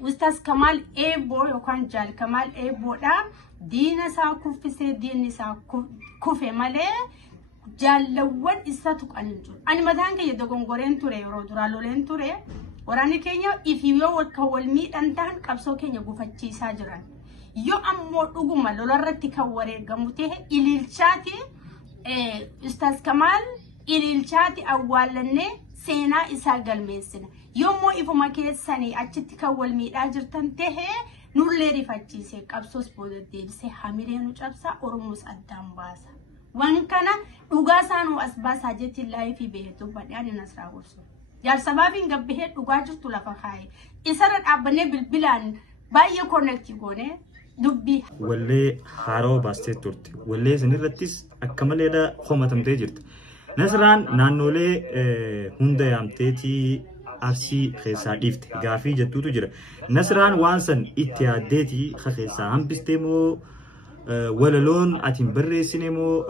Ustaz Kamal Ebo yookaan Jaal Kamal Eboodha diina isaa kuffisee diinni isaa kufe malee jaalawwan isa tuqanii jiru. Ani mataan kiyya dogongoreen ture yeroo duraa loleen ture waraanni keenya ifiyoo akka wal miidhan ta'an qabsoo keenya gufachiisaa jiran. Yoo ammoo dhuguma lolarratti kan wareegamu ta'e ililchaati Ustaz Kamal ililchaati awwaalannee seenaa isaa galmeessina. Yoommoo ifuma keessanii achitti kan wal miidhaa jirtan ta'e nullee rifachiise qabsoos booda deebisee hamilee nu cabsaa Oromoos addaan baasa. Waan kana dhugaa isaanuu as baasaa jetti laayifii beektu badhaadhi Nasraa Gorsu. Jaarsabaafiin gabbihee dhugaa jirtu lafa kaa'e. Isarra dhaabbannee bilbilaan baay'ee koonnektii goone dubbii. Wallee haaroo baastee turte. Wallee sanirrattis akka maleedha homatamtee jirti. Nasraan naannolee hunda yaamteetii Arsii keessaa dhiifte gaafii jettuutu jira. Nasraan waan san itti yaaddeetii keessaa hambistee moo walaloon atiin barreessine moo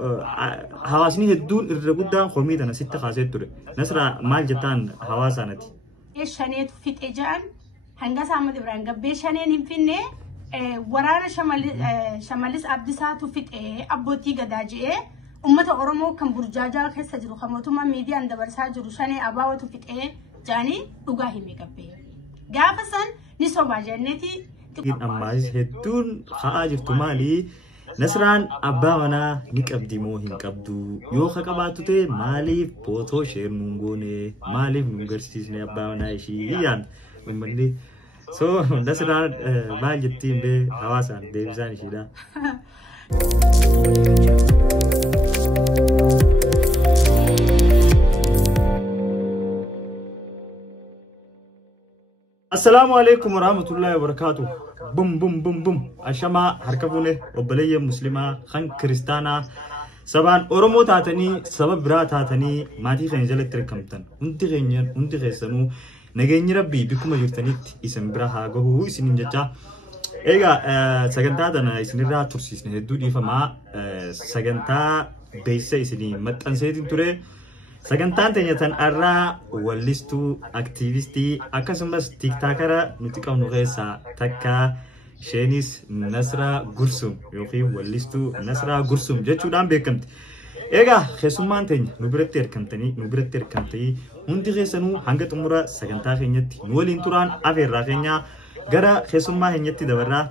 hawaasni hedduun irra guddaan komii tana sitti kaasee ture. Nasraa maal jettaan hawaasaanati? Shaneetu fixe ja'an hanga Saamad Ibrahim gabbee shaneen hin finne waraana Shamalis Abdisaatu fixe abbootii gadaa je'ee ummata Oromoo kan burjaajaa keessa jiru kan mootummaa miidiyaan dabarsaa jiru shanee abaawatu fixe jaanii dhugaa himee gabbee. Gaafa san ni sobaa jenneeti. Ammaas hedduun ka'aa jirtu maali? Nasraan abbaa manaa ni qabdi moo hin qabdu? Yoo ka qabaattu ta'e maaliif footoo sheer nuun goone? Maaliif nu garsiisne abbaa manaa ishii yaan uummanni? So Nasraan maal jettiin bee hawaasaan deebisaan ishiidha. Assalamu alaikum warahmatullahi wabarakatuh. Bum bum bum bum. Ashama harkabune obboleeyya muslimaa kan kiristaanaa sabaan Oromoo taatanii saba biraa taatanii maatii keenya jalatti rakkamtan hundi keessanuu nageenyi Rabbii bikkuma jirtanitti isin bira haa gahu isiniin jecha. Egaa sagantaa tana isinirraa tursiisne hedduu dhiifamaa sagantaa beeksisa isinii maxxanseetiin ture. Sagantaan teenya tan arraa wallistuu aktiivistii akkasumas tiiktaakara nuti qabnu keessaa takka isheenis Nasraa Gursum yookiin wallistuu Nasraa Gursum jechuudhaan beekamti. Egaa keessummaan teenya nu biratti hirkamtanii hundi keessanuu hanga xumura sagantaa keenyatti nu waliin turaan afeerraa keenya gara keessummaa keenyatti dabarraa.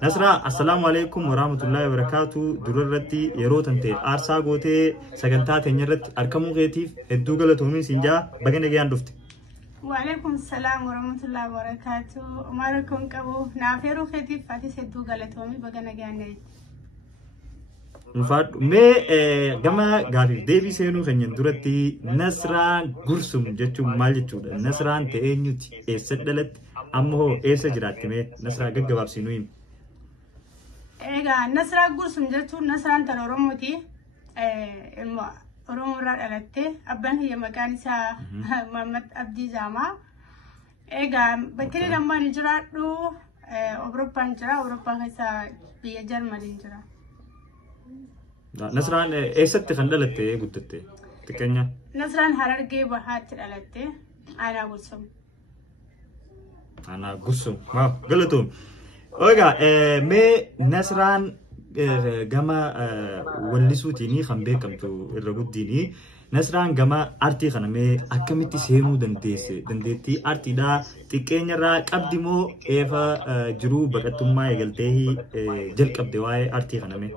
Nasraa assalamu alaikum warahmatullahi wabarakatuh. Durarratti yeroo tante aarsaa gootee sagantaa teenya irratti argamuu keetiif hedduu galatoomin siinjaa baga nagayaan dhufte. Wa alaikum salaam warahmatullahi wabarakatuh. Umarakum qabu naafeeruu keetiif faatis hedduu galatoomi baga nagayaan dhufte. Nufaadhu mee gama gaafiif deebii seenuu keenyan duratti Nasraan Gursum jechuun maal jechuudha? Nasraan ta'ee eenyuti? Eessa dhalatti? Ammoo eessa jiraatti mee Nasraa gaggabaabsinuu himi? Egaa Nasraa Gursum jechuun Nasraan tan Oromooti. Oromoo irraa dhalatte abbaan kiyya maqaan isaa Muhammad Abdii Zaamaa. Egaa bakki inni lammaan jiraadhu Awurooppaan jira. Awurooppaa keessa biyya Jarmaniin jira. Nasraan eessatti kan dhalatte guddatte? Xiqqeenya? Nasraan Harargee Bahaatti dhalatte. Aanaa Gursum. Aanaa Gursum. Waaw galatoom. Oga mee Nasraan gama wallisuutiin kan beekamtu irra guddiini. Nasraan gama artii kana mee akkamitti seenuu dandeettii artiidhaa xiqqeenyarraa qabdi moo eefa jiruu baqattummaa eegaltee jalqabde waa'ee artii kana mee?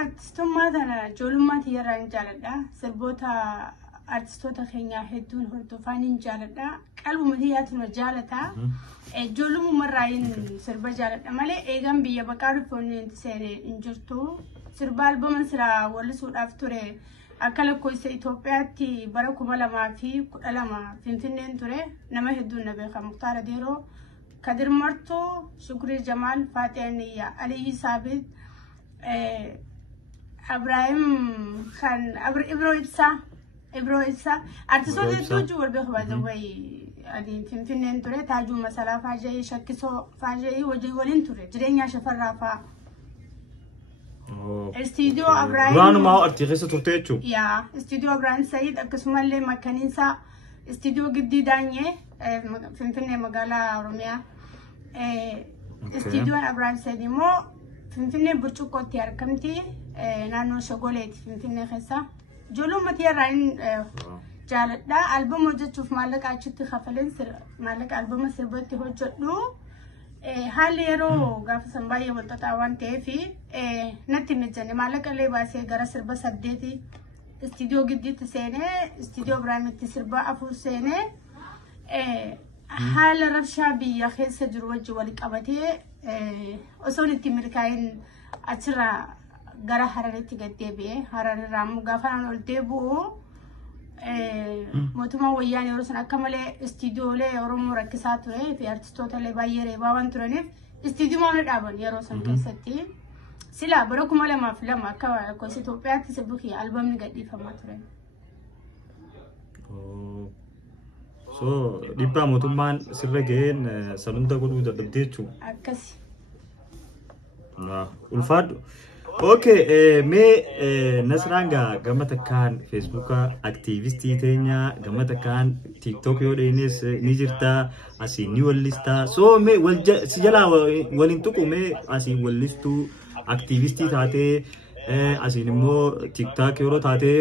Artistummaa tana ijoollummaa tiyyarraa hin jaaladha. Sirboota artistoota keenyaa hedduun hordofaan hin jaaladha. Qalbuma tiyyaatiin jaalata. Ijoollummaa sirba jaaladha malee eegan biyya baqaa dhufoonni seenee hin jirtu. Sirba albaman siraa wallisuudhaaf ture akka lakkoofsa Itoophiyaatti bara 2012 Finfinneen ture. Nama hedduun na beeka Muktaar Adeeroo, Kadir Martuu, Shukrii Jamaal, Faatee Niyyaa, Aliyyi Saabit, Ibrahim kan Ibro Ibsa artistoota hedduu jiru wal beeku baay'ee adiin Finfinneen ture. Taajuu Masalaa Faajee, Shakkisoo Faajee waliin ture. Jireenya shafarraa fa'aa. Studio Abraham. Duraan maa artii keessa turte jechuudha? Yaa, Studio Abraham Said akkasumallee makkaniinsa استديو جدي دانية فنفنة مقالة روميا استديو أبراهيم سيديمو فنفنة برشوكو تيار كمتي نانو شغوليت فنفنة خسا جولو متيار راين جالت دا ألبوم وجد شوف مالك عشت خفلين سر مالك ألبوم سربتي هو جدو حالي يرو غاف سنبايا والتطاوان تيفي نتي مجاني مالك اللي باسي غرا سربا سبديتي استديو جدي تسيني استديو إبراهيم تسربا أفو سيني حال ربشا بيا خيل سجر وجه ولك أبتي أصوني تمركاين أترى غرا حرارتي قدي بي حرار رامو غافان والديبو موتما وياني ورسنا كمالي استديو لي ورمو ركساتو في ارتستوتا لي بايري باوان ترانيف استديو ما ندابن يروسن كيستي سلا بروكما لما فلما كويسي توبيات سبوكي ألبوم نقدي فما ترين so dhibba mootummaan sirra ga'een sanunda godhuu dadhabdee jechuudha. Akkasi. Ulfaadhu. Okay, mee Nasranga gama takkaan Facebook aktivistii teenya gama takkaan TikTok yoo dheenis ni jirta asii ni wallista so mee si jala walin tuqu mee asii wallistu aktivistii taatee asii immoo TikTok yoo taatee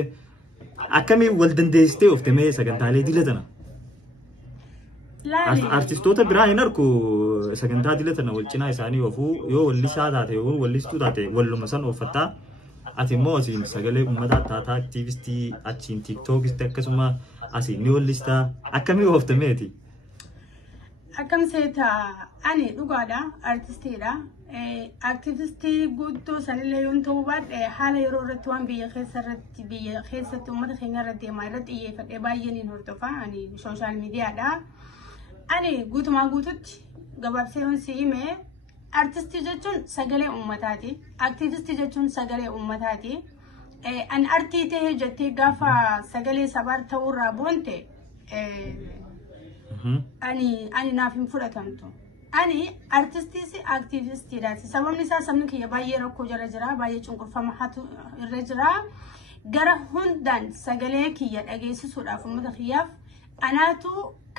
akkamii wal dandeessitee ofte mee sagantaalee dilatana artistoota biraa hin arku sagantaa dilatana wal cinaa isaanii ofuu yoo wallisaa taate yoo wallistuu taate walluma san offataa ati immoo asiin sagalee uummataa taataa aktivistii achiin TikTokisti akkasuma asiin ni wallistaa akkamii oftameeti akkam seeta ani dhugaadha artistiidha aktivistii guutuu sanillee yoon ta'uu baadhe haala yeroo irratti waan biyya keessatti uummata keenya irratti deemaa irratti xiyyeeffadhee baay'een hordofaa ani sooshaal miidiyaadha ani guutumaa guututti gabaabsee yoon si hime artistii jechuun sagalee uummataati aktivistii jechuun sagalee uummataati an artii ta'ee jettee gaafa sagalee sabaar ta'uurraa boonte ani naaf hin fudhatamtu ani artistiis aktivistiidhaati sababni isaa sabni kiyya baay'ee rakkoo jala jira baay'ee cunqurfama hatu irra jira gara hundaan sagalee kiyya dhageessisuudhaaf uummata kiyyaaf anaatu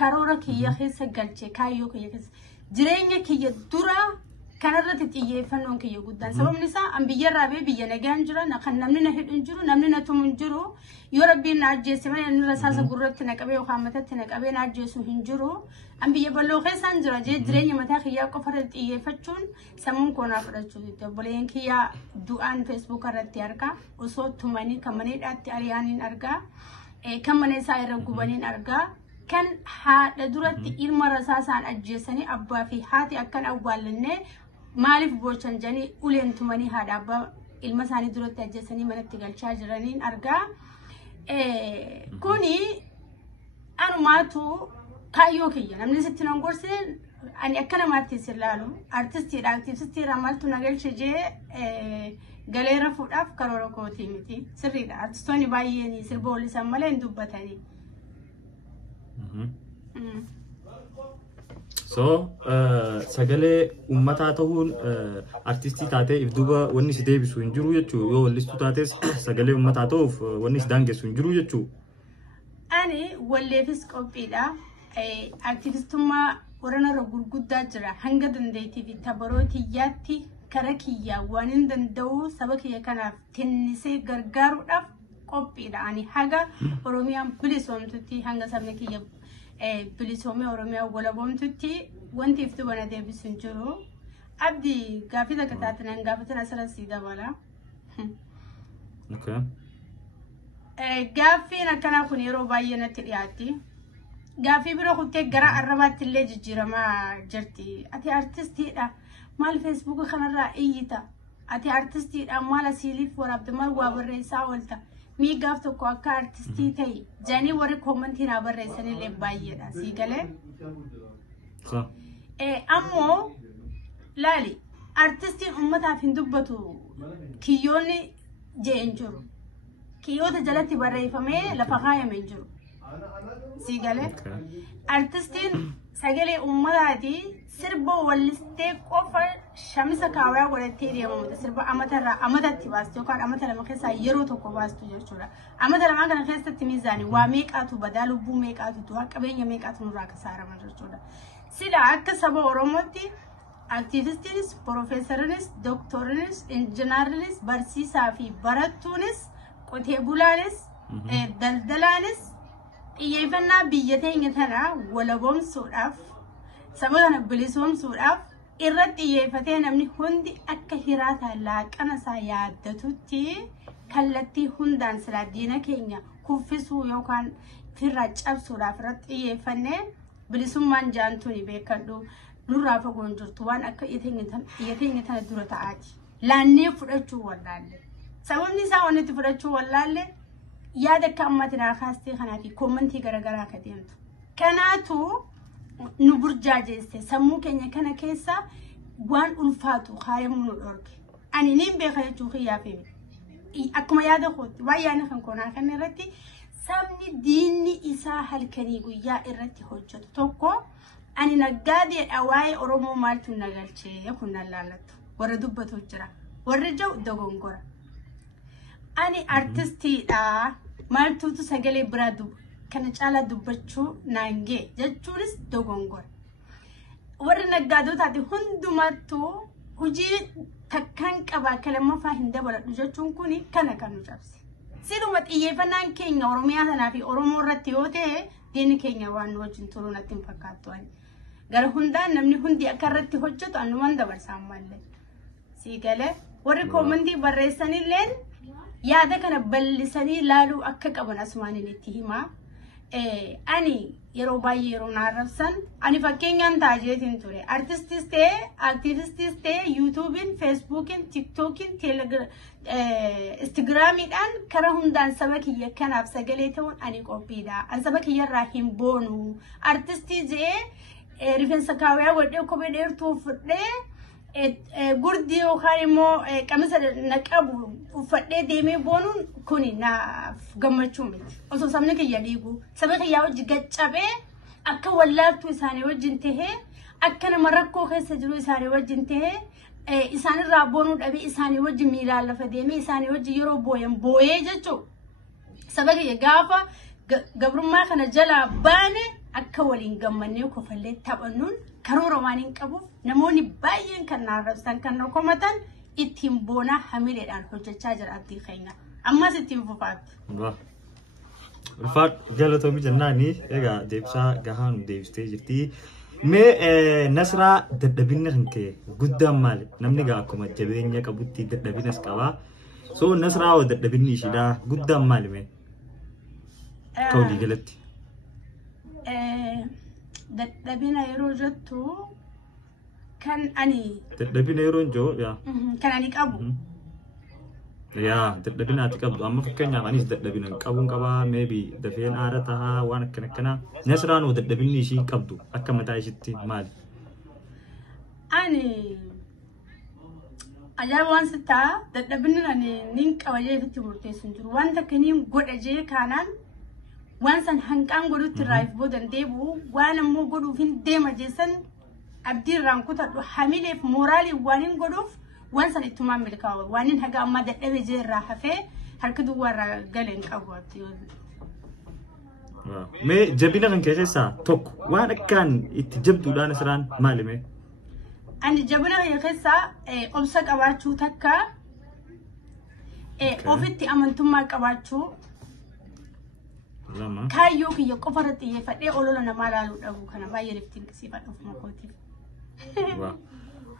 karoora kiyya keessa galche kaayyoo kiyya keessa jireenya kiyya dura kanarratti xiyyeeffannoon kiyya guddaan sababni isaa an biyyarraa bee biyya nagaan jira kan namni na hidhu hin jiru namni na tumu hin jiru yoo rabbiin na ajjeesse malee inni rasaasa gurratti na qabee yookaan matatti na qabee na ajjeessu hin jiru an biyya bal'oo keessaan jira jireenya mataa kiyyaa qofarratti xiyyeeffachuun sammuun koo naa fudhachuuti obboleen kiyyaa du'aan Facebook irratti argaa osoo tumanii kan maneedhaatti ariyaaniin argaa kan maneesaa irra gubaniin argaa kan haadha duratti ilma rasaasaan ajjeessanii abbaa fi haati akkan awwaallanne maaliif bochan janii uleen tumanii haadha abbaa ilma isaanii duratti ajjeessanii manatti galchaa jiraniin argaa kuni anumaatu kaayyoo kiyya namni sitti nan gorse ani akka namaatti silaalu artistiidha aktivistiirra maaltu na galche jee galeera fuudhaaf karoora kootii miti sirriidha artistoonni baay'een sirba wallisan malee hin dubbatanii so sagalee uummataa ta'uun artistii taatee if duuba wanni si deebisu hin jiru jechuu yoo wallistuu taates sagalee uummataa ta'uuf wanni si daangessu hin jiru jechuu ani walleefis qophiidha aktivistummaa waranarra gurguddaa jira hanga dandeettii fi tabarootiyaatti kara kiyyaa waan hin danda'u saba kiyya kanaaf tennisee gargaaruudhaaf qophiidha ani haga oromiyaan bilisoomtutti hanga sabni kiyya bilisoomee oromiyaa walaboomtutti wanti iftu bana deebisu hin jiru abdi gaafii takka taatinan gaafatin asirratti dabala gaafiin akkanaa kun yeroo baay'ee natti dhiyaatti gaafii bira kuttee gara arrabaatti illee jijjiiramaa jirti ati artistiidha maal Facebook kanarraa iyyita ati artistiidha maal asiiliif waraabde maal waa barreessaa oolta mii gaaf tokko akka artistii ta'e janii warri koomantii naa barreessanii illee baay'eedha sii galee ammoo laali artistiin uummataaf hin dubbatu kiyyoonni jee hin jiru kiyyoota jalatti barreeffamee lafa kaayame hin jiru sii galee artistiin sagalee uummataati sirba wallistee qofa shamisa kaawaa godhattee deemamu sirba amatatti baastu yookaan amata lama keessaa yeroo tokko baastu jechuudha. Amata lama kana keessatti miizaanii waa meeqaatu badaa lubbuu meeqaatu du'a qabeenya meeqaatu nurraa kasaarama jechuudha. Sila akka saba Oromootti aktiivistiinis, piroofeesariinis, dooktoriinis, injiinariinis, barsiisaa fi barattuunis, qotee bulaanis, daldalaanis xiyyeeffannaa biyya teenya tana walaboomsuudhaaf saba kana bilisoomsuudhaaf irratti xiyyeeffatee namni hundi akka hiraata laaqana isaa yaaddatutti kallattii hundaan silaa diina keenya kuffisuu yookaan firraa cabsuudhaaf irratti xiyyeeffannee bilisummaan jaantuuni beekadhu nurraa fagoon jirtu waan akka iyyateenya tana dura ta'aati. Laannee fudhachuu wallaalle. Sababni isaa wanti fudhachuu wallaalle yaada akka ammatinaa kaastee kanaa fi koomantii garaagaraa akka deemtu. Kanaatu nu burjaajeesse sammuu keenya kana keessa waan ulfaatu kaayamuu nu dhorke. Ani niin beeka jechuu xiyyaafee akkuma yaada kootti waan yaadni kan koonaa kan irratti sabni diinni isaa halkanii guyyaa irratti hojjetu tokko ani naggaadeedha waa'ee Oromoo maaltu nagalchee kun laallattu warra dubbatu jira warra jiru dogongora. Ani artistiidha maaltuutu sagalee biraa kana caalaa dubbachuu naangee jechuunis dogongora. Warri naggaadotaati hundumattuu hojii takkaan qabaa kalamaffaa hin dabaladhu jechuun kuni kana kan nu cabse. Siduma xiyyeeffannaan keenya Oromiyaa sanaa fi Oromoo irratti yoo ta'e diinni keenya waan nu wajjin turuu natti hin fakkaattu. Gara hundaan namni hundi akka irratti hojjetu annuman dabarsaan mallee. Siigalee warri koomantii barreessanilleen yaada kana bal'isanii laaluu akka qaban asumaan itti himaa. Ani yeroo baay'ee yeroo naarrabsan ani fakkeenyaan taajeetiin ture. Artistis ta'e, aktiivistis ta'e, yuutuubiin, feesbuukiin, tiktookiin, instagiraamiidhaan karaa hundaan saba kiyya kanaaf sagalee ta'uun ani qophiidha. An saba kiyyarraa hin boonu. Artistii jedhee rifeensa kaawaa godhee kophee dheertuu fudhee gurdi yookaan immoo qamisa naqabu uffadhee deemee boonuun kuni naaf gammachuu miti. Osoo sabni kiyya dhiigu saba kiyyaa wajji gaccabee akka wallaaltuu isaanii wajjin tahee akka nama rakkoo keessa jiru isaanii wajjin tahee isaanirraa boonuu dhabee isaanii wajjin miilaan lafa deemee isaanii wajjin yeroo booyee jechuudha. Saba kiyya gaafa gabrummaa kana jalaa baane akka waliin gammannee kofallee taphannuun karoora waan hin qabuuf namoonni baay'een kan naarrabsan kan komatan ittiin boonaa hamileedhaan hojjechaa jira abdii keenya. Ammas ittiin fufaatti. Ulfaat galatoomii jennaani egaa deebisaa gahaan deebistee jirti. Mee Nasraa dadhabinna kan ka'e guddaan maali? Namni gaa akkuma jabeenya qabutti dadhabinas qaba. So Nasraa hoo dadhabinni ishiidhaa guddaan maali mee? Ka'uu galatti. Dadhabina yeroo jettu kan ani dadhabina yeroo joo yaa kan ani qabu yaa dadhabina ati qabdu amma fakkeenyaaf anis dadhabina qabuun qabaa maybe dafeen aara tahaa waan akkana Nasraan hoo dadhabinni ishii qabdu akka mataa ishiitti maali? Ani ajaa'iba waan sittaa dadhabinni ani nin qaba jee itti murteessu hin jiru waan takka nin godha jee kaanaan waan san hanqaan godhutti irraa if boodan deebi'u waan ammoo godhuuf hin deema jeessan abdii irraan kutadhu hamileef mooraalii waan hin godhuuf waan san ittumaan milkaa'u waan hin haga ammaa dadhabe jee irraa hafee harka duwwaa irraa galee hin qabu abdii. Mee jabina kan keessaa tokko waan akkaan itti jabduudhaan Nasraan maali mee? Ani jabina kan keessaa obsa qabaachuu takka ofitti amantummaa qabaachuu kayyoo kiyya qofa irratti xiyyeeffadhee olola namaa laaluu dhabu kana baay'ee riftiin qisiifadha ofuma kootiif.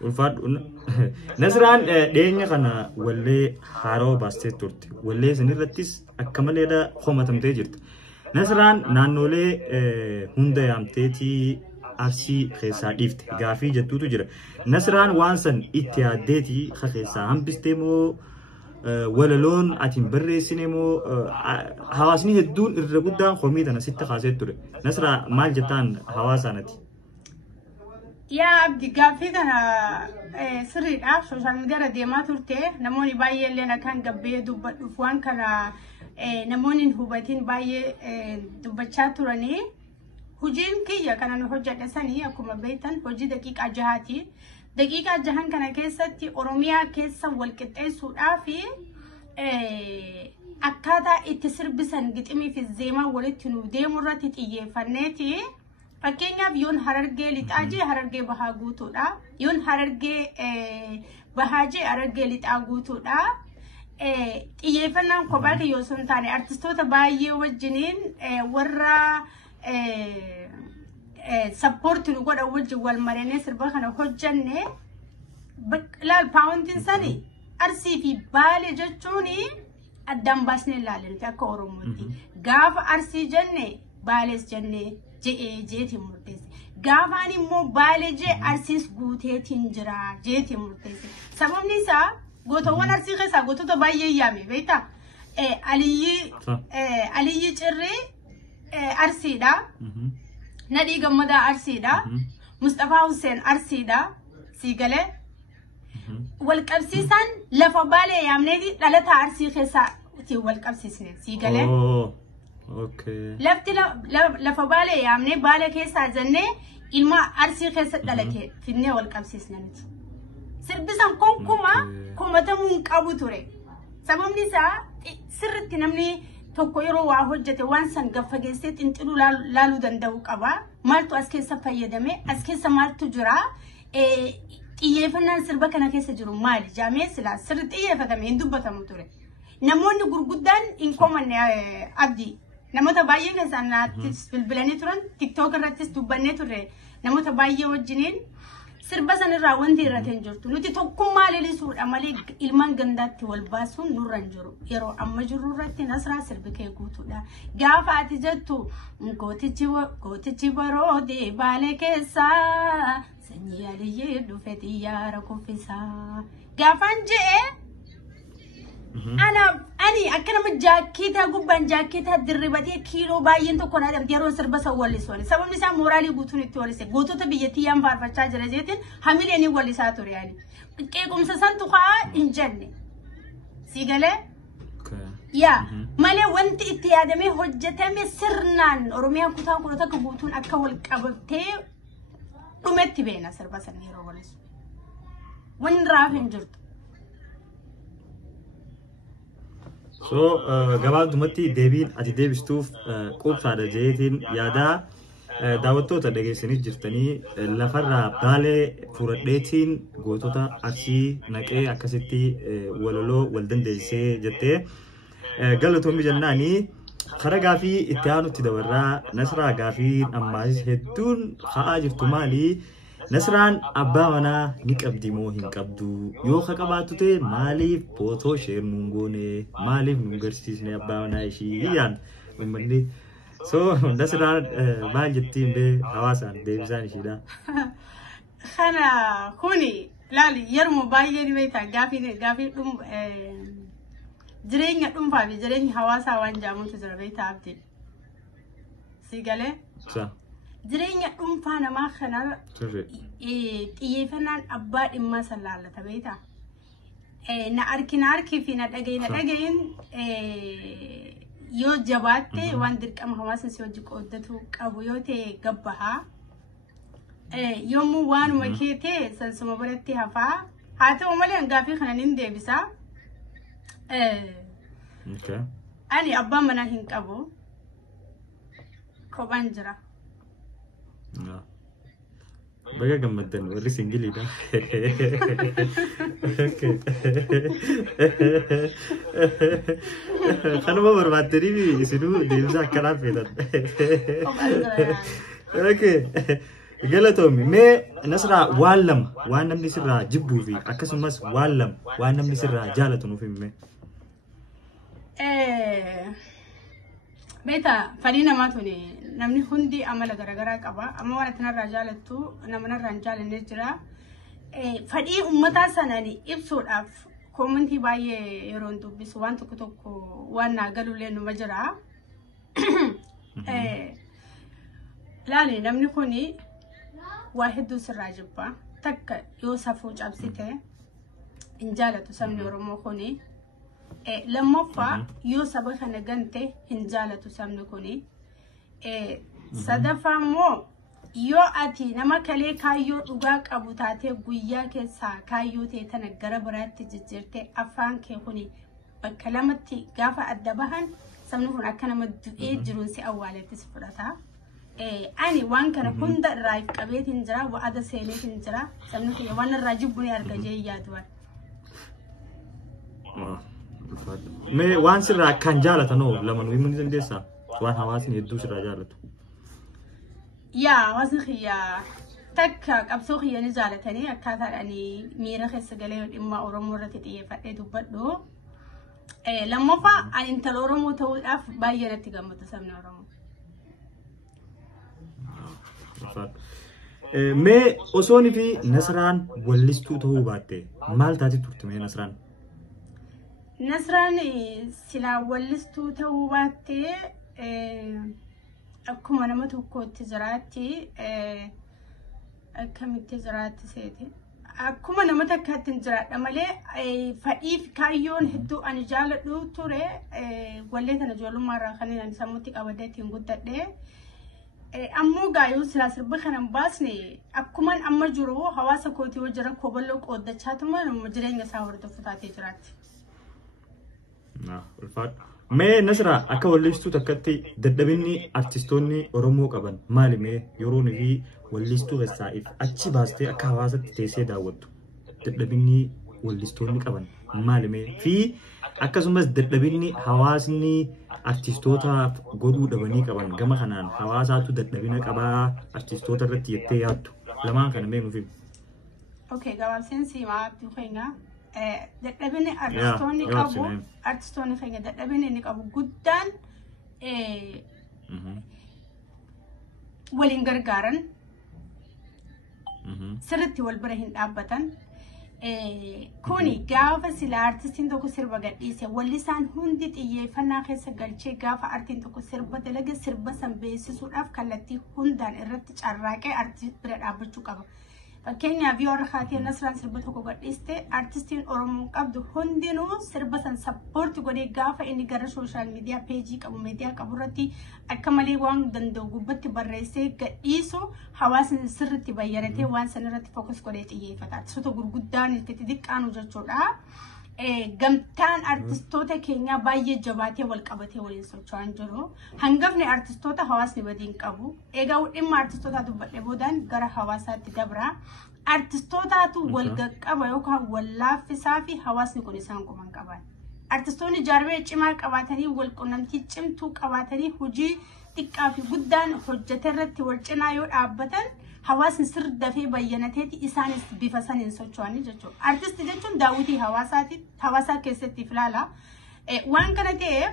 Ulfaadhu Nasraan dhiyeenya kana wallee haaroo baastee turte. Wallee sanirrattis akka maleedha homatamtee jirti. Nasraan naannolee hunda yaamteetii Arsii keessaa dhiifte gaafii jettuutu jira. Nasraan waan san itti yaaddeetii keessaa hambistee moo walaloon atiin barreessine moo hawaasni hedduun irra guddaan komii tana sitti kaasee ture. Nasraa maal jettaan hawaasaanati? Yaa abdi gaaffii tana sirriidhaaf sooshaal miidiyaa irra deemaa turte namoonni baay'ee illee akkaan gabbee dubbadhuuf waan kana namoonni hin hubatiin baay'ee dubbachaa turanii Hojiin kiyya kana nu hojjedhasanii akkuma beektan hojii daqiiqaa 6ti. Daqiiqaa 6 kana keessatti Oromiyaa keessa wal qixxeessuudhaaf akkaataa itti sirbisan giximii fi zeemaa walitti nu deemu irratti xiyyeeffanneeti. Fakkeenyaaf yoon Harargee lixaa jee Harargee bahaa guutuudha. Yoon Harargee bahaa jee Harargee lixaa guutuudha. Xiyyeeffannaan kophaa kee yoo sun taane artistoota baay'ee wajjiniin warra sappoortii nu godha wajjin wal mareenee sirba kana hojjanne laal paawuntiin sani Arsii fi Baalee jechuun addaan baasnee ilaalle akka Oromootti. Gaafa Arsii jenne Baalees jenne jeetiin murteesse. Gaafaan immoo Baalee jee Arsiis guuteetiin jira jeetiin murteesse. Sababni isaa gootawwan Arsii keessaa gootota baay'ee yaame beektaa? Aliyyi Cirrii Arsiidha. Nadhii Gammadaa Arsiidha. Mustafaa Hussein Arsiidha. Siigalee. Wal qabsiisan lafa Baalee yaamneeti dhalata Arsii keessaa wal qabsiisne siigalee. Lafti lafa Baalee yaamnee Baalee keessaa jennee ilma Arsii keessa dhalate finnee wal qabsiisne miti. Sirbisan kumatamuu hin qabu ture. Sababni isaa sirriitti namni tokko yeroo waa hojjete waan san gaffageessee xinxiluu laaluu danda'u qaba. Maaltu as keessa fayyadame? As keessa maaltu jira? Xiyyeeffannaan sirba kana keessa jiru maali? Jaamee silaa sirriitti xiyyeeffatame hin dubbatamu ture. Namoonni gurguddaan hin komanne abdii. Namoota baay'ee keessaa naattis bilbilanii turan TikTok irrattis dubbannee turre. Namoota baay'ee wajjiniin sirba sanirraa wanti irratti hin jirtu. Nuti tokkummaa leelisuudha malee ilmaan gandaatti wal baasuun nurra hin jiru. Yeroo amma jirru irratti Nasraa sirbi kee guutuudha. Gaafa ati jettu gootichi baroodee Baalee keessaa sanyii Aliyyee dhufe xiyyaara kuffisaa. Gaafaan je'ee ani akka nama jaakkeetaa gubbaan jaakkeetaa dirribatee kiiloo baay'een tokko naadamte yeroo sirba san wallisuun. Sababni isaa mooraalii guutuun itti wallise. Gootota biyyattii yaan faarfachaa jira jeetiin hamileen wallisaa ture yaani. Qeequmsa santu haa hin jenne. Siigalee? Yaa malee wanti itti yaadamee hojjetame sirnaan Oromiyaa kutaa kudha akka guutuun akka wal qabatee dhumetti beena sirba san yeroo wallisu. Wanni raaf hin jirtu. So gabaabdumatti deebiin ati deebistuuf quubsaadha jeetiin yaadaa daawwattoota dhageessanii jirtanii lafarraa Baalee furadheetiin gootota Arsii naqee akkasitti walaloo wal dandeessee jettee galatoomii jennaanii karaa gaafii itti aanutti dabarraa Nasraa gaafii ammaas hedduun ka'aa jirtu maali? Nasraan abbaa manaa ni qabdi moo hin qabdu? Yoo ka qabaattu ta'e maaliif footoo ishee nuun goone? Maaliif nu agarsiisne abbaa manaa ishii yaan uummanni? So Nasraan maal jettiin bee hawaasaan deebisaan ishiidha? Kana kuni laali yeroo baay'ee ni beektaa gaafii jireenya dhuunfaa fi jireenya hawaasaa waan jaamutu jira beektaa abdii. Siigalee? Jireenya dhuunfaa namaa kana xiyyeeffannaan abbaa dhimmaa san laallata beektaa? Na arki fi na dhagayin yoo jabaatte waan dirqama hawaasa si hojii qooddatu qabu yoo ta'e gabbahaa. Yommuu waanuma kee ta'e sansuma biratti hafaa. Haa ta'u malee gaafii kana nin deebisaa. Ani abbaan manaa hin qabu. Kophaan jira. Baga gammaddan warri singiliidha. Kanuma barbaaddanii isinuu deemsa akkanaa feetan. Galatoomi mee Nasraa waan lama waan namni sirraa jibbuu fi akkasumas waan lama waan namni sirraa jaalatu nuuf himi. Beeta fadii namaa tuni namni hundi amala garagaraa qaba. Amma waan ati narraa jaalattu nama narraa hin jaalanne jira. Fadii uummataa sanaan ibsuudhaaf koomentii baay'ee yeroo dubbisu waan tokko waan naa galullee numa jira. Laali namni kuni waa hedduu sirraa jibba. Takka yoo safuu cabsite hin jaalatu sabni Oromoo kuni. Lammaffaa yoo saba kana gante hin jaalatu sabni kuni. Sadaffaa immoo yoo ati nama kalee kaayyoo dhugaa qabu taatee guyyaa keessaa kaayyoo ta'e tana gara biraatti jijjiirtee afaan kee kuni bakka lamatti gaafa adda bahan sabni kun akka nama du'ee jiruun si awwaalettis fudhata. Ani waan kana hunda irraa qabeetiin jira wa'ada seeneetiin jira sabni kun waan irraa jibbu ni arga jee yaaduwan. Mee waan sirraa kan jaalatanoo lama nuyi mun dandeessaa waan hawaasni hedduu sirraa jaalatu. Yaa hawaasni xiyyaa takka qabsoo xiyyaa ni jaalatanii akkaataadhaanii miira keessa galee dhimma Oromoo irratti xiyyeeffadhee dubbadhu. Lammaffaa ani intala Oromoo ta'uudhaaf baay'ee natti gammadu sabni Oromoo. Mee osoonii fi Nasraan wallistuu ta'uu baatte maal taati turte mee Nasraan? Nasraan silaa wallistuu ta'uu baatte akkuma nama tokkotti jiraatti akkamitti jiraatti seeti. Akkuma nama takkaatti jiraadha malee fadhiif kaayyoon hedduu ani jaaladhu ture wallee tana ijoollummaa irraa kan ani sammuutti qabadee ittiin guddadhe. Ammoo gaayuu silaa sirba kanan baasne akkuman amma jiru hawaasa kootii wajjin rakkoo bal'oo qooddachaa tuma jireenya isaa hordofuu taatee jiraatti. Mee Nasraa akka wallistuu takkatti dadhabinni artistoonni Oromoo qaban maali mee yeroo nuyi wallistuu keessaaif achi baastee akka hawaasatti teessee daawwattu dadhabinni wallistoonni qaban maali mee fi akkasumas dadhabinni hawaasni artistootaaf godhuu dhabanii qaban gama kanaan hawaasaatu dadhabina qabaa artistoota irratti jettee yaaddu lamaan kana mee nuuf himi. Okay, gabaabseen siimaa abduu keenya. Dadhabinni artistoonni qabu artistoonni keenya dadhabinni inni qabu guddaan waliin gargaaran sirriitti wal bira hin dhaabbatan. Kuni gaafa sila artistiin tokko sirba gadhiise wallisaan hundi xiyyeeffannaa keessa galchee gaafa artiin tokko sirba dalage sirba san beeksisuudhaaf kallattii hundaan irratti carraaqee artii bira dhaabbachuu qaba. Fakkeenyaaf yoo rakkaatee Nasraan sirba tokko gadhiiste artistiin Oromoo qabdu hundinuu sirba san sappoorti godhee gaafa inni gara sooshaal miidiyaa peejii qabu miidiyaa qabu irratti akka malee waan danda'u gubbatti barreessee gadhiisu hawaasni sirriitti bayyanatee waan san irratti fookus godhee xiyyeeffata. Artistoota gurguddaan itti xixiqqaanu jechuudha. Gamtaan artistoota keenyaa baay'ee jabaatee wal qabatee waliin socho'an jiru. Hangafni artistoota hawaasni badiin qabu. Egaa dhimma artistoota dubbadhee boodaan gara hawaasaatti dabra. Artistootaatu wal qaqqaba yookaan wal laaffisaa fi hawaasni kun isaan quban qaban. Artistoonni jaarmee cimaa qabaatanii wal qunnamtii cimtuu qabaatanii hojii xiqqaa fi guddaan hojjete irratti wal cinaa yoo dhaabbatan hawaasni sirrii bayyanateeti isaanis bifa saniin socho'anii jechuudha. Artistii jechuun daawwitii hawaasaa keessatti ilaala. Waan kana ta'eef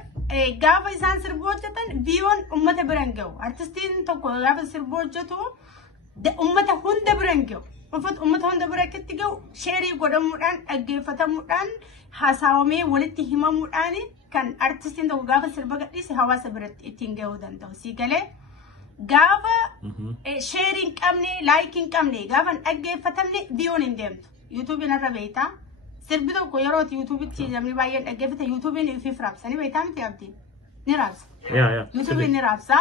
gaafa isaan sirba hojjetan biyoon uummata biraan gahu. Artistiin tokko gaafa sirba hojjetu uummata hunda biraan gahu. Uummata hunda biratti gahu sheerii godhamuudhaan dhaggeeffatamuudhaan haasawamee walitti himamuudhaan kan artistiin tokko gaafa sirba gadhiise hawaasa biratti ittiin gahuu danda'u. Si galee gaafa sheeriin qabne laayikiin qabne gaafa dhaggeeffatamne biyoon hin deemtu. YouTube'n irra beektaa. Sirbi tokko yeroo YouTube'tti namni baay'een dhaggeeffata YouTube'n ifiif raabsa ni beektaa miti abdiin. Ni raabsa. YouTube'n ni raabsa.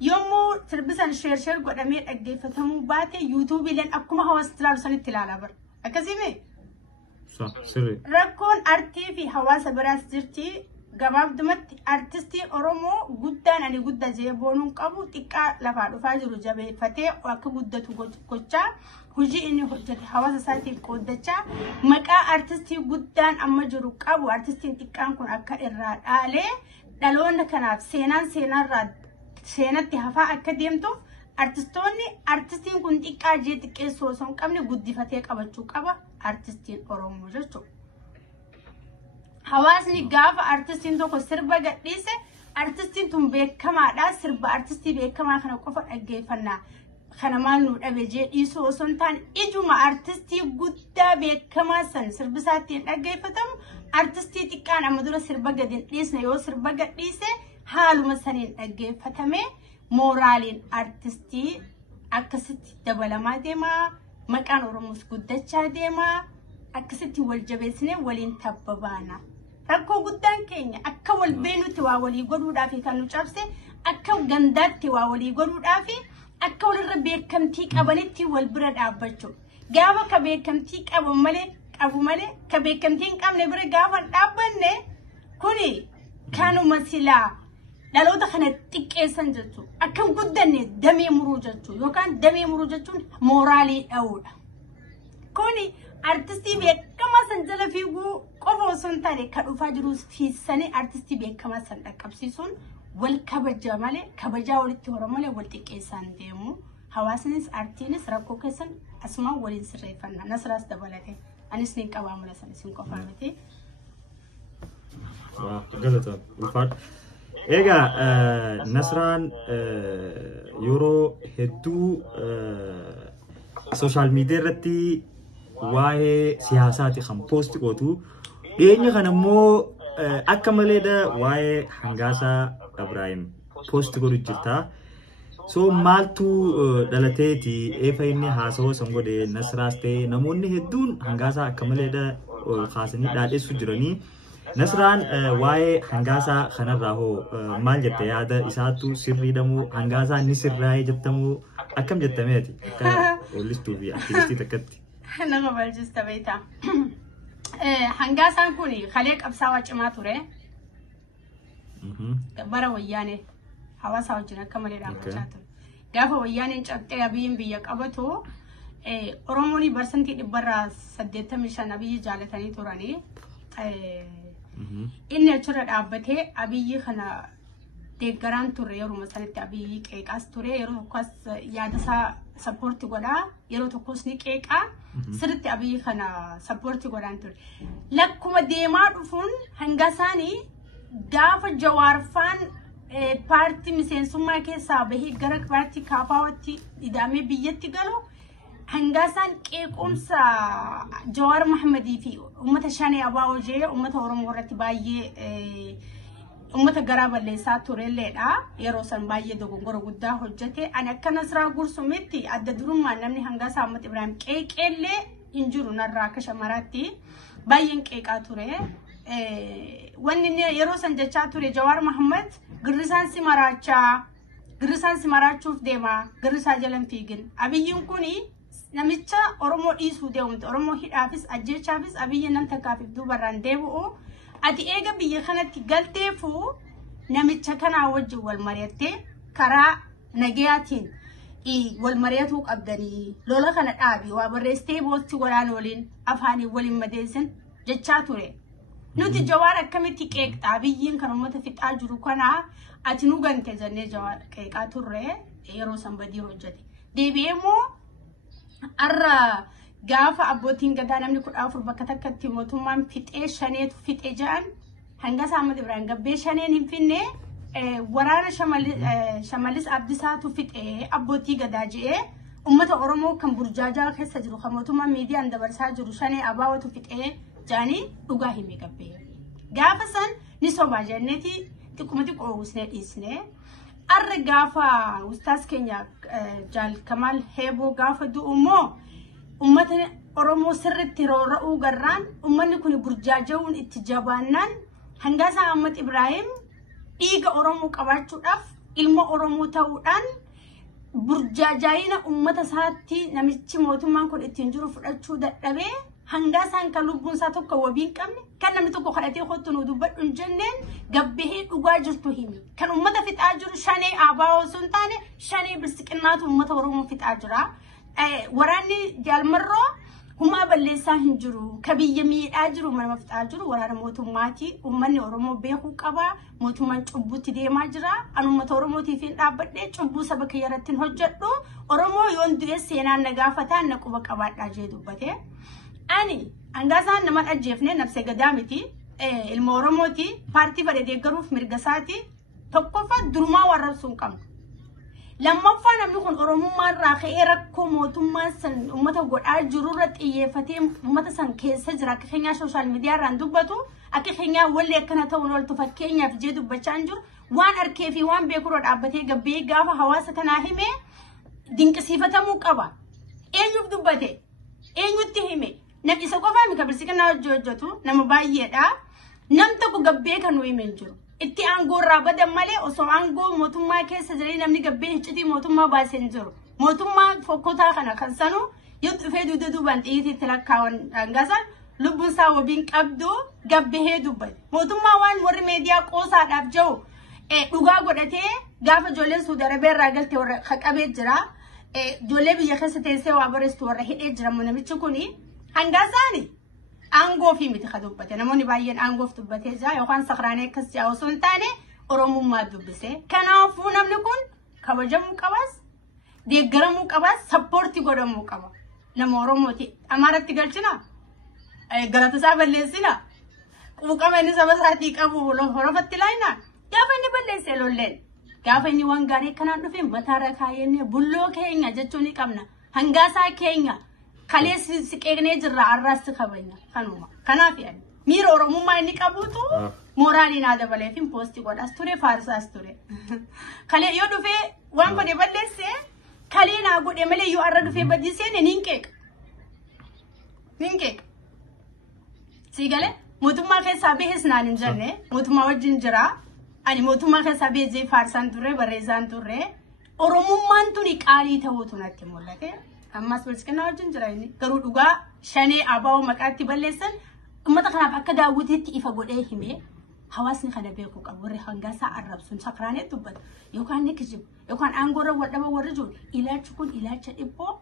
Yommuu sirbi san sheer godhamee dhaggeeffatamuu baate YouTube'leen akkuma hawaasa ilaalu sanitti ilaala bara. Akkasii mee? Rakkoon artii fi hawaasa biraas jirti. Gabaabdumatti artistii Oromoo guddaan ani guddaa jeeboonuun qabu xiqqaa lafaa dhufaa jiru jabeeffatee akka guddatu gochaa hojii inni hojjete hawaasa isaatiif qooddachaa maqaa artistii guddaan amma jiru qabu artistiin xiqqaan kun akka irraa dhaalee dhaloonni kanaaf seenatti hafaa akka deemtuuf artistoonni artistiin kun xiqqaa jee xiqqeessoo osoo hin qabne guddifatee qabachuu qaba artistiin Oromoo jechuudha. Hawaasni gaafa artistiin tokko sirba gadhiise artistiin tun beekamaadha sirba artistii beekamaa kana qofa dhaggeeffannaa kana maal nu dhabe jee dhiisuu osoo hin taane ijuma artistii guddaa beekamaa san sirbisaatti hin dhaggeeffatamu artistii xiqqaan amma dura sirba gadi hin dhiisne yoo sirba gadhiise haaluma saniin dhaggeeffatame mooraaliin artistii akkasitti dabalamaa deema maqaan Oromoos guddachaa deema akkasitti wal jabeessinee waliin tabbabaana. Rakkoo guddaan keenya akka wal beenutti waa walii godhuudhaaf kan nu cabse akka gandaatti waa walii godhuudhaaf akka walirra beekamtii qabanitti wal bira dhaabbachuu gaafa ka beekamtii qabu malee ka beekamtii hin qabne bira gaafa dhaabbanne kuni kanuma silaa dhaloota kana xiqqeessan jechuudha akka guddanne damee muruu jechuudha yookaan damee muruu jechuun mooraalii dha'uudha kuni artistii beekamaa san jala fiiguu qofa osoo hin taane ka dhufaa jiru fiissanii artistii beekamaa san dhaqqabsiisuun wal kabaja malee kabajaa walitti hora malee wal xiqqeessaan deemu hawaasnis artiinis rakkoo keessan asumaan waliin sirreeffanna nasraas dabalate anis ni qabaa mala san isin qofaa miti galata ulfaadha egaa nasraan yeroo hedduu social media irratti waa'ee siyaasaati kan post gootu dhiyeenya kana immoo akka maleedha waa'ee hangaasaa Ibrahim post godhu jirta so maaltu dhalateeti eefa inni haasawoo san godhe nasraas ta'e namoonni hedduun hangaasaa akka maleedha kaasanii dhaadheessu jiranii nasraan waa'ee hangaasaa kanarraa hoo maal jette yaada isaatu sirriidhamu hangaasaa ni sirraa'ee jettamu akkam jettameeti akka oollistuu fi aktivistii takkatti nama baljista beeta hangaasaan kun kalee qabsaawaa cimaa ture bara wayyaanee hawaasa wajjin akka malee dhaabbachaa ture gaafa wayyaaneen cabxee abiyyiin biyya qabatu oromoon barsantii 85 abiyyi jaalatanii turanii inni achirra dhaabbatee abiyyi kana deeggaraan ture yeroo sanatti abiyyi qeeqaas ture yeroo tokkos yaadasaa sappoortii godhaa yeroo tokkos ni qeeqaa sirriitti abiyyi kana sappoortii godhaan ture lakkuma deemaa dhufuun hangaasaanii gaafa jawaarfaan paartii miseensummaa keessaa bahee gara paartii kaafaawatti ida'amee biyyatti galu hangaasaan qeequmsa Jawaar Mohammadii fi ummata Shanee Abaawoo jee ummata Oromoo irratti baay'ee ummata garaa balleessaa turelleedha yeroo san baay'ee dogongora guddaa hojjete ani akka Nasraa Gursumitti adda durummaan namni hangaasaa Ahmad Ibrahim qeeqeellee hin jiru narraa akka shamaraatti baay'een qeeqaa ture wanni yeroo san jechaa ture Jawaar Mohammad girrisaan si maraachuuf deema girrisaa jalan fiigin abiyyiin kuni namicha Oromoo dhiisuu deemte Oromoo hidhaafis ajjeechaafis abiyyi nan takkaafif duubarraan deebi'u ati eega biyya kanatti galteefu namicha kanaa wajjin wal mari'attee karaa nagayaatiin wal mari'atuu qabdanii lola kana dhaabi waa barreessitee boosti godhaan waliin afaanii waliin madeessin jechaa ture nuti Jawaar akkamitti qeeqxa abiyyiin kan uummata fixaa jiru kana ati nu gante jennee Jawaar qeeqaa turre yeroo san badii hojjete deebi'ee moo arra gaafa abbootiin gadaa namni 14 bakka takkatti mootummaan fixee shaneetu fixee ja'an hangaasaa Ahmad Ibrahim gabbee shaneen hin finne waraana Shamalis Abdisaatu fixee abbootii gadaa je'ee ummata Oromoo kan burjaajaa keessa jiru kan mootummaan miidiyaan dabarsaa jiru Shanee Abaawootu fixee jaanii dhugaa himee gabbee gaafa san ni sobaa jenneeti xiqquma xiqqoo uusnee dhiisnee arra gaafa ustaas keenya Jaal Kamal Heeboo gaafa du'u immoo ummata Oromoo sirriitti roora'uu garraan ummanni kun burjaaja'uun itti jabaannaan hangaasaa Ahmad Ibrahim dhiiga Oromoo qabaachuudhaaf ilma Oromoo ta'uudhaan burjaajaayina ummata isaatti namichi mootummaan kun ittiin jiru fudhachuu dadhabee hangaasaan kan lubbuun isaa tokko wabii hin qabne kan namni tokko kadhatee kottu nu dubbadhu hin jenneen gabbehee dhugaa jirtu himi kan ummata fixaa jiru Shanee Abaawoo sun taane Shanee Bilisiqinnaatu ummata Oromoo fixaa jira waraanni Jaalmarroo humaa balleessaa hin jiru kabiyya miidhaa jiru mana fixaa jiru waraana mootummaati ummanni Oromoo beekuu qaba mootummaan cubbutti deemaa jira an ummata Oromootiif hin dhaabbadhee cubbuu saba kiyyaratti hin hojjedhu Oromoo yoon du'e seenaan na gaafataan na quba qabaadhaa jee dubbate ani hangaasaan nama ajjeefne nafse gadaa miti ilma Oromooti paartii fedhe deeggaruuf mirga isaati tokkoffaa durumaa warrabsuun qabna lammaffaa namni kun Oromummaan irraa ka'ee rakkoo mootummaan san ummata godhaa jirurra xiyyeeffatee ummata san keessa jira akka keenyaa sooshaal miidiyaa irraan dubbatu akka keenyaa wallee akkana ta'uun oltu fakkeenyaaf jee dubbachaa hin jiru waan arkee fi waan beekuroo dhaabbatee gabbee gaafa hawaasa kanaa himee dinqisiifatamuu qaba eenyuuf dubbate eenyutti hime namni isa qofaa mika Bilisiqinnaa hojjetu nama baay'eedha nam tokko gabbee kan himee jiru itti aangoo irraa badan malee osoo aangoo mootummaa keessa jiranii namni gabbeen iccitii mootummaa baasee hin jiru. Mootummaa fokkotaa kana kan sanu yoo dhufee dugda duubaan xiyyiitti lakkaawwan dhangasan lubbuun isaa wabiin qabdu gabbehee dubbate. Mootummaa waan warri meediyaa qoosaadhaaf jiru dhugaa godhatee gaafa ijoolleen Suudi Arabiyaa irraa galtee warra qabee jira. Ijoollee biyya keessa teessee waa bareestu warra hidhee jira namichi kuni hangasaani. Aangoo fi miti dubbate namoonni baay'een aangoof dubbatee jira yookaan sakraanee akkas jaa osoo hin taane Oromummaa dubbise. Kanaafuu namni kun kabajamuu qabas deeggaramuu qabas sappoortii godhamuu qaba. Nama Oromooti Amaaratti galchina galata isaa balleessina quuqama inni saba isaatii qabu horofatti laayinaan gaafa inni balleessee lolleen gaafa inni waan gaarii kanaan dhufe mataarra kaayennee bulloo keenya jechuu ni qabna hangaasaa keenya kalee siqeegnee jirra arraasti kabanya kanuma kanaaf yaani miira Oromummaa inni qabuutu moraaliin haa dabaleef hin poostii godhas ture faarsaas ture kalee yoo dhufee waan godhe balleessee kalee naa godhe malee yoo arra dhufee badiseen ninqeeqa sigale mootummaa keessaa bees naan hin jenne mootummaa wajjin jira ani mootummaa keessaa beezee faarsaan turre barreessaan turre Oromummaan tuni qaalii ta'uutu natti mul'ate. Ammas bilchina wajjin jira inni garuu dhugaa shanee abaa'oo maqaatti balleessan ummata kanaaf akka daawwiteetti ifa godhee hime hawaasni kana beekuu qabu warri hangaasaa arrabsuun sakraanee dubbata yookaan ni kijibu yookaan aangoorra wadhaba warri jiru ilaalchi kun ilaalcha dhibboo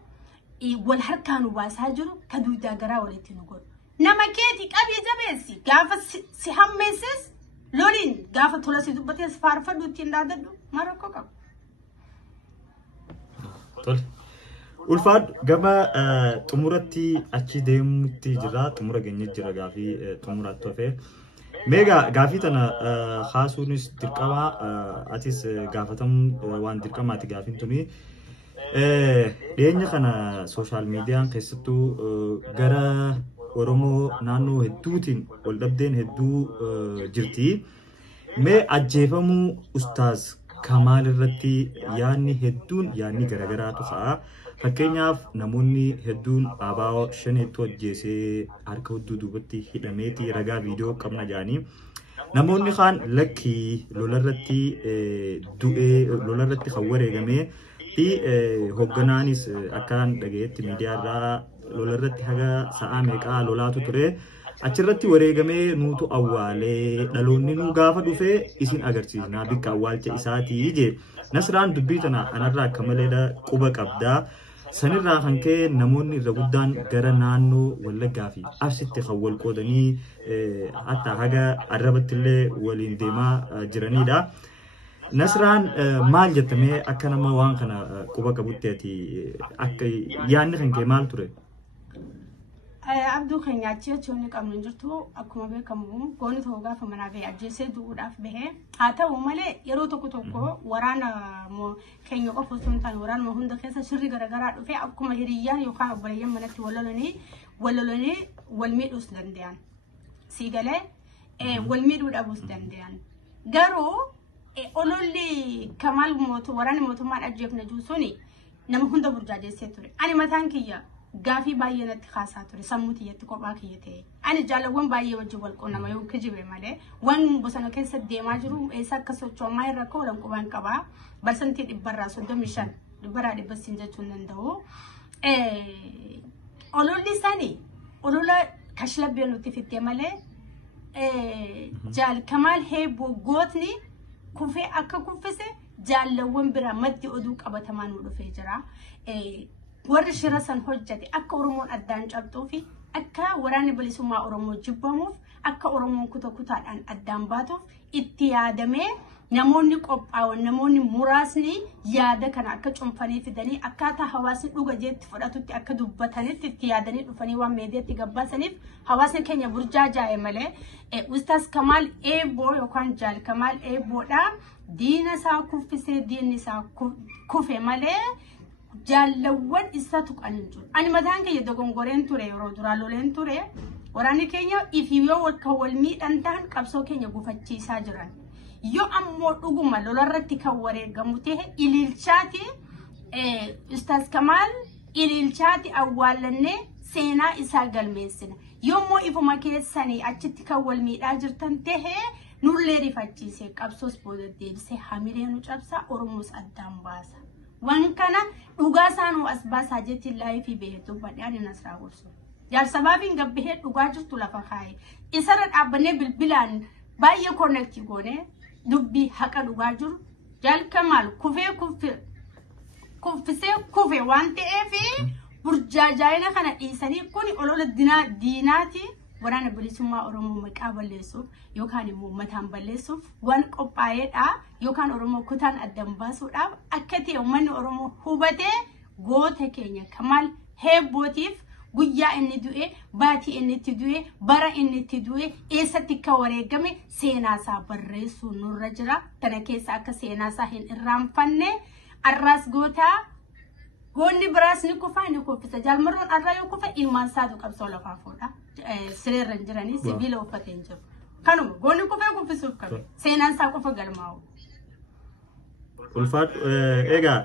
wal harkaan baasaa jiru ka duudaa garaa walitti nu godhu nama keeti qabii jabeessi gaafa si hammeesses loliin gaafa tola si dubbatees faarfadhu ittiin daadadhu marakkoo qabu. Ulfaad gama xumuratti achi deemutti jira xumura geenye jira gaafii xumuraatti hafee meegaa gaafii tana haasuunis dirqama atis gaafatamuu waan dirqamaati gaafiin tuni dhiyeenya kana sooshaal miidiyaan keessattuu gara Oromoo naannoo hedduutiin wal dhabdeen hedduu jirti mee ajjeefamuu ustaaz Kamaal irratti yaanni hedduun yaanni garagaraatu ka'a. Fakkeenyaaf namoonni hedduun abaa'oo shaneetu ajjeesee harka hedduu duubatti hidhameeti ragaa viidiyoo qabna jaanii namoonni kaan lakkii lolarratti du'ee lolarratti kan wareegamee fi hogganaanis akkaan dhagayetti miidiyaarraa lolarratti haga sa'aa meeqaa lolaatu ture achirratti wareegamee nuutu awwaalee dhaloonni nu gaafa dhufee isin agarsiisna bikka awwaalcha isaatii je Nasraan dubbii tana anarraa akka maleedha quba qabdaa sanirraa kan ka'e namoonni irra guddaan gara naannoo Wallaggaa fi Arsiitti kan wal qoodanii hatta haga arrabatti illee waliin deemaa jiranidha. Nasraan maal jettamee akka nama waan kana quba qabutti ati akka yaanni kan ka'e maal ture? Abduu keenyaachi jechuun qabnu jirtu akkuma beekamu gooni ta'uu gaafa manaa ba'e ajjeesee du'uudhaaf bahee haa ta'u malee yeroo tokko waraana keenya qofa osoo hin taane waraanuma hunda keessa shirri garaagaraa dhufee akkuma hiriyyaan yookaan obboleeyyan manatti wal miidhuus danda'an siigalee wal miidhuu dhabuus danda'an garuu ololli Kamaal waraanni mootummaan ajjeefna jiru suni nama hunda burjaajeessee ture ani mataan kiyya gaafii baay'ee natti kaasaa ture sammuu tiyyatti kophaa kiyya ta'e ani jaalawwan baay'ee wajjin wal quunnama yoo kijibe malee waan bosona keessa deemaa jiru eessa akka sochoomaa irra akka olan qubaan qabaa balsantii 135 dhibbarraa dhibbasiin jechuun danda'u ololli isaanii olola kashlabbee nutti fittee malee jaal Kamaal heeboo gootni kufee akka kuffise jaalawwan biraa maddi oduu qabatamaa nu dhufee jira. Warri shira san hojjate akka Oromoon addaan cabxuu fi akka waraanni bilisummaa Oromoo jibbamuuf akka Oromoon kutaadhaan addaan baatuuf itti yaadamee namoonni qophaa'an namoonni muraasni yaada kana akka cunfanii fidanii akkaataa hawaasni dhuga jeetti fudhatutti akka dubbatanitti itti yaadanii dhufanii waan meediyaatti gabbaasaniif hawaasni keenya burjaajaa'e malee Ustaaz Kamaal eeboo yookaan jaal Kamaal eeboodha diina isaa kuffisee diinni isaa kufe malee jaalawwan isa tuqan jiru. Ani mataan kiyya dogongoreen ture yeroo duraa loleen ture waraanni keenya ifiyoo wal miidhan ta'an qabsoo keenya gufachiisaa jiran. Yoo ammoo dhuguma lolarratti kan wareegamu ta'e ililchaati Ustaaz Kamaal ililchaati awwaalannee seenaa isaa galmeessina. Yoommoo ifuma keessanii achitti kan wal miidhaa jirtan ta'e nullee rifachiisee qabsoos booda deebisee hamilee nu cabsaa Oromoos addaan baasa. Waan kana dhugaa isaanuu as baasaa jetti laayifii beektu badhaadhi Nasraa Gorsu. Jaalsabaabiin gabbihee dhugaa jirtu lafa kaa'e. Isarra dhaabbannee bilbilaan baay'ee connect goone dubbii haqa dhugaa jiru. Jalkamal kuffisee kufe waan ta'eef burjaajaayina kana dhiisanii kun olola diinaati waraana bilisummaa Oromoo maqaa balleessuuf yookaan immoo mataan balleessuuf waan qophaa'eedha yookaan Oromoo kutaan addan baasuudhaaf akka ta'e uummanni Oromoo hubatee goota keenya Kamaal Heebbootiif guyyaa inni du'e baatii inni itti du'e bara inni itti du'e eessatti akka wareegame seenaa isaa barreessuu nurra jira. Kana keessa akka seenaa isaa hin irraanfanne arraas gootaa goonni biraas ni kufaa ni kuffisa. Jaalmarroon arraa yoo kufa ilmaan isaatu qabsoo lafaa fuudha. Sireerra hin jiranii sibiila uffatee hin jiru. Kanuma goonni kufee kuffisuuf qabe seenaan isaa qofa galmaa'u. Ulfaat egaa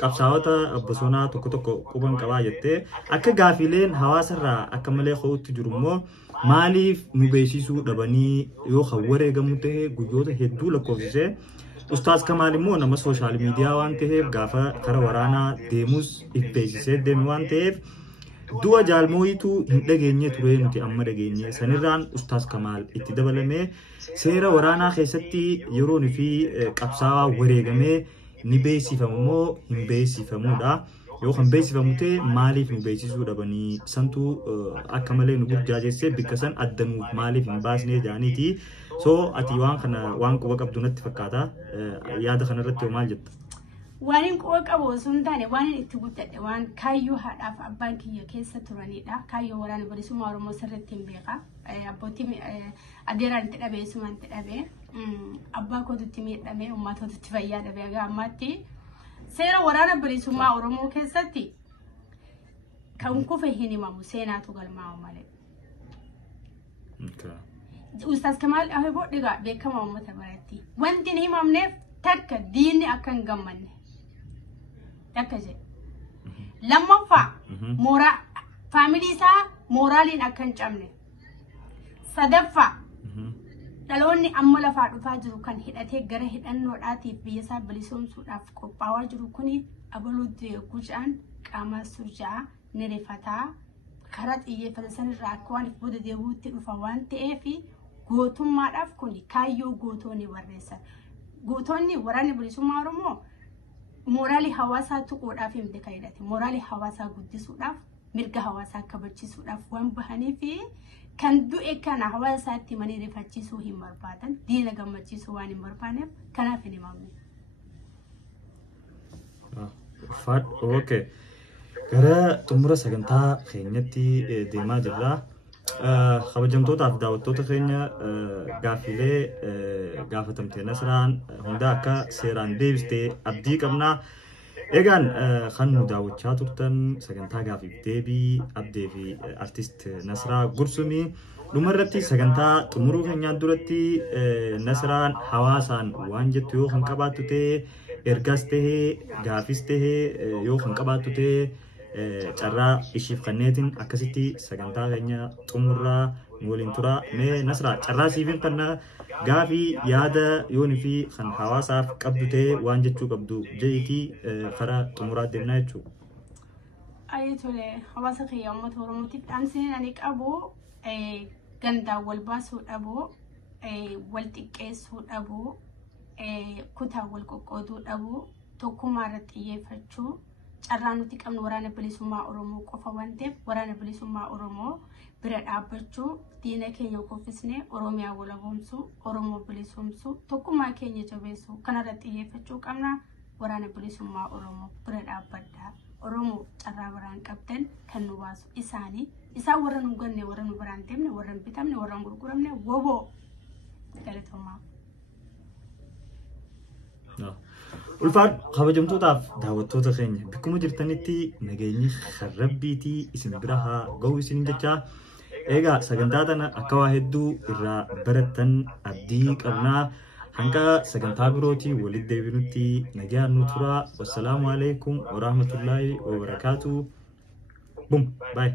qabsaa'ota bosonaa tokko quban qabaa jettee akka gaafileen hawaasarraa akka malee ho'utti jiru immoo maaliif nu beeksisuu dhabanii yoo kan wareegamu ta'e guyyoota hedduu lakkoofsisee Ustaaz Kamaal immoo nama sooshaal miidiyaa waan ta'eef gaafa kara waraanaa deemus beeksisee deeme waan ta'eef du'a jaalmooyitu hin dhageenye ture nuti amma dhageenye sanirraan Ustaaz Kamaal itti dabalamee seera waraanaa keessatti yeroo fi qabsaa'aa wareegamee ni beeksifamu moo hin beeksifamuudha yoo kan beeksifamu ta'e maaliif nu beeksisuu dhabanii santu akka malee nu burjaajessee bikka san addanuuf maaliif hin baasnee jaaniiti so ati waan kana waan quba qabdu natti fakkaata yaada kanarratti maal jetta waan hin quba qabu sun taane waan itti guddadhe waan kaayyoo haadhaaf abbaan kiyya keessa turanidha kaayyoo waraana bilisummaa Oromoo sirriitti hin beeka abbootiin adeeraan itti dhabee sumaan itti dhabee abbaa kootutti miidhamee ummatootatti fayyaa dhabee gaammaatti seera waraana bilisummaa Oromoo keessatti kan kufe hin himamu seenaatu galmaa'u malee. Ustaaz Kamaal Heebboo dhigaa beekama uummata biratti wanti hin himamneef takka diinni akka hin gammanne takka jedhe lammaffaa mooraa faamilii isaa mooraaliin akka hin cabne sadaffaa dhaloonni amma lafaa dhufaa jiru kan hidhatee gara hidhannoodhaatiif biyya isaa bilisoomsuudhaaf qophaa'aa jiru kuni abaluutti gucaan qaamaa surjaa ni rifataa karaa xiyyeeffata sanirraa akka waan booda deebi'uutti dhufa waan ta'eef gootummaadhaaf kuni kaayyoo gootoonni barreessan gootonni waraanni bilisummaa Oromoo mooraalii hawaasaa tuquudhaaf hin beekamne mooraalii hawaasaa guddisuudhaaf mirga hawaasaa kabachiisuudhaaf waan bahaniif kan du'e kana hawaasaatti manii rifachiisuu hin barbaadan diina gammachiisuu waan hin barbaanneef kanaaf hin himamne. Okay. Gara xumura sagantaa keenyatti deemaa jirra. Kabajamtootaaf daawwattoota keenya gaafilee gaafatamtee Nasraan hunda akka seeraan deebistee abdii qabna. Egaan kan nu daawwachaa turtan sagantaa gaafiif deebii abdee fi artist Nasraa Gursumii dhumarratti sagantaa xumuruu keenyaan duratti Nasraan hawaasaan waan jettu yoo kan qabaattu ta'e ergaas ta'ee gaafis ta'ee yoo kan qabaattu ta'e carraa ishiif kanneetiin akkasitti sagantaa keenya xumurraa nu waliin tura mee Nasraa carraa siifin kanna gaafii yaada yooni fi kan hawaasaaf qabdu ta'e waan jechuu qabdu jeetii karaa xumuraa deemnaa jechuudha. Ayetole hawaasa kiyya uummata Oromootiif dhaamsiin ani qabu gandaa wal baasuu dhabu wal xiqqeessuu dhabu kutaa wal qoqqooduu dhabu tokkummaa irratti xiyyeeffachuu carraa nuti qabnu waraana bilisummaa Oromoo qofa waan ta'eef waraana bilisummaa Oromoo bira dhaabbachuu diina keenya kuffisnee Oromiyaa walaboomsuu Oromoo bilisoomsuu tokkummaa keenya jabeessuu kanarratti xiyyeeffachuu qabna waraana bilisummaa Oromoo bira dhaabbadhaa Oromoo carraa biraan qabdan kan nu baasu isaan warra nu ganne warra nu biraan deemne warra nu bitamne warra nu gurguramne woboo galatooma. Ulfaat kabajamtootaaf daawwattoota keenya bakkuma jirtanitti nageenyi rabbiitii isin bira haa ga'u isin jecha egaa sagantaa tana akka waa hedduu irraa barattan abdii qabnaa hanga sagantaa birootii walitti deebinutti nagaan nu tura. Wassalaamu alaikum wa rahmatullahi wa barakaatuh. Bye.